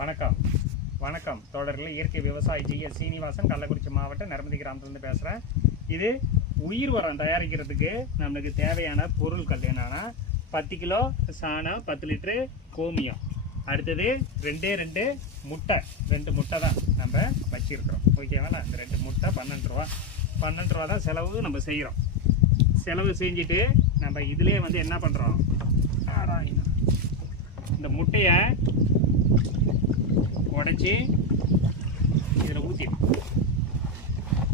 வணக்கம் வணக்கம் தோழர்களே. இயற்கை விவசாயி ஜிஎஸ் சீனிவாசன், கள்ளக்குறிச்சி மாவட்டம் நர்மதி கிராமத்துலேருந்து பேசுகிறேன். இது உயிர் உரம் தயாரிக்கிறதுக்கு நம்மளுக்கு தேவையான பொருட்கள் என்னன்னா 10 கிலோ சாணம், 10 லிட்டரு கோமியம், அடுத்தது 2 முட்டை. 2 முட்டை தான் நம்ம வச்சுருக்கிறோம். ஓகேங்களா? இந்த 2 முட்டை 12 ரூபா தான் செலவு நம்ம செய்கிறோம். செலவு செஞ்சுட்டு நம்ம இதிலே வந்து என்ன பண்ணுறோம், இந்த முட்டையை உடைச்சி இதில் ஊற்றி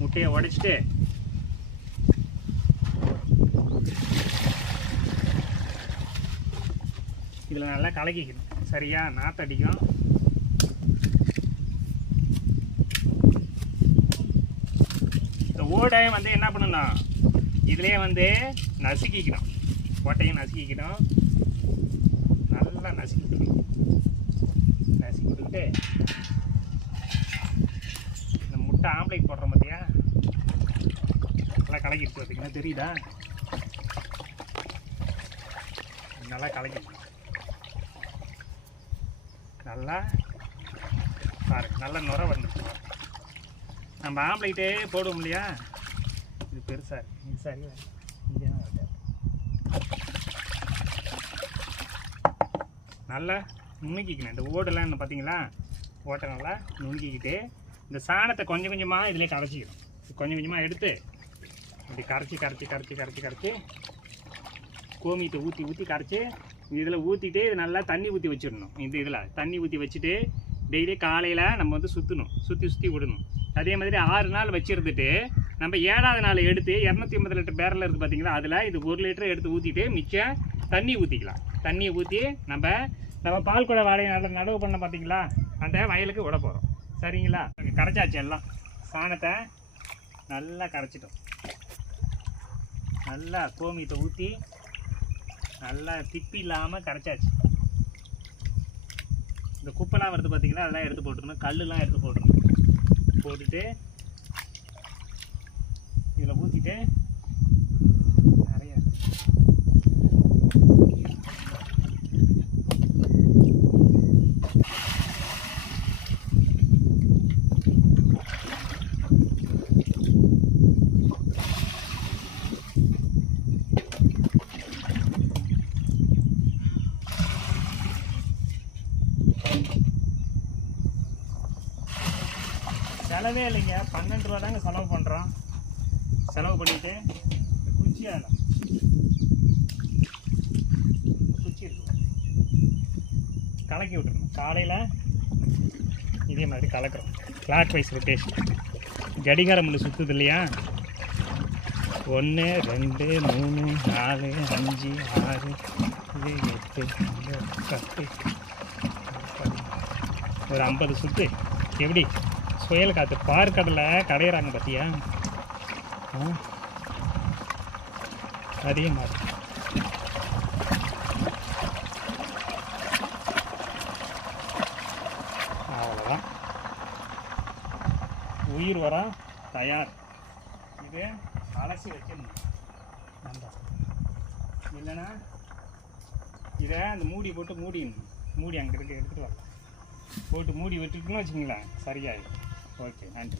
முட்டையை உடைச்சிட்டு இதில் நல்லா கலக்கிக்கணும். சரியா? நாத்தடிக்கும். இந்த ஓடையை வந்து என்ன பண்ணணும், இதுலேயே வந்து நசுக்கிக்கணும். ஓட்டையும் நசுக்கிக்கணும். நல்லா நசுக்கிக்கணும். நசுக்கி விட்டுக்கிட்டு இந்த முட்டை ஆம்லேட் போடுறோம் பார்த்தியா, நல்லா கலக்கிட்டு பார்த்தீங்கன்னா தெரியுதா? நல்லா கலக்கிக்கணும். நல்லா பாருங்க, நல்லா நுர வந்துட்டு நம்ம ஆம்லேட்டே போடுவோம் இல்லையா? இது பெருசாக இருக்கு, இது சரி இங்கே நல்லா நுணுக்கிக்கணும். இந்த ஓடெல்லாம் என்ன பார்த்தீங்களா, ஓட்டை நல்லா நுணுக்கிக்கிட்டு இந்த சாணத்தை கொஞ்சம் கொஞ்சமாக இதிலே கரைச்சிக்கணும். கொஞ்சம் கொஞ்சமாக எடுத்து இப்படி கரைச்சி கோமியத்தை ஊற்றி கரைச்சி இதில் ஊற்றிட்டு இது நல்லா தண்ணி ஊற்றி வச்சிடணும். இந்த இதில் தண்ணி ஊற்றி வச்சுட்டு டெய்லி காலையில் நம்ம வந்து சுற்றி விடணும். அதே மாதிரி 6 நாள் வச்சுருந்துட்டு நம்ம 7ஆவது நாள் எடுத்து 250 லிட்டர் பேரலில் இருக்குது பார்த்தீங்களா, அதில் இது 1 லிட்டர் எடுத்து ஊற்றிட்டு மிச்சம் தண்ணி ஊற்றிக்கலாம். தண்ணியை ஊற்றி நம்ம பால் குடை வாழையை நடவு பண்ண பார்த்தீங்களா, அந்த வயலுக்கு விட போகிறோம். சரிங்களா? கரைச்சாச்சு. எல்லாம் சாணத்தை நல்லா கரைச்சிட்டோம். நல்லா கோமியத்தை ஊற்றி நல்லா திப்பி இல்லாமல் கரைச்சாச்சு. இந்த குப்பைலாம் வருது பார்த்தீங்களா, அதெல்லாம் எடுத்து போட்டுருணும். கல்லுலாம் எடுத்து போட்டுட்டு இதில் ஊற்றிட்டு நிறைய செலவே இல்லைங்க. 12 ரூபா தாங்க செலவு பண்ணுறோம். செலவு பண்ணிவிட்டு குச்சி இருக்கு, கலக்கி விட்டுருணும். காலையில் இதே மாதிரி கலக்கிறோம். Clock wise rotation. கடிகாரம் முள்ளு சுற்றுது இல்லையா, 1 2 3 4 5 6 7 8 10 ஒரு 50 சுற்று. எப்படி புயல் காற்று பார்க்கடலில் கடையிறாங்க பார்த்தியா, அதே மாதிரி. அவ்வளோதான், உயிர் உரம் தயார். இது அலசி வச்சிடணும் நம்ம, இல்லைன்னா இதை அந்த மூடி போட்டு மூடி அங்கே இருக்க எடுத்துகிட்டு வரலாம். போட்டு மூடி விட்டுட்டுன்னு வச்சுங்களேன், சரியாயிடும். ஓகே, நன்றி.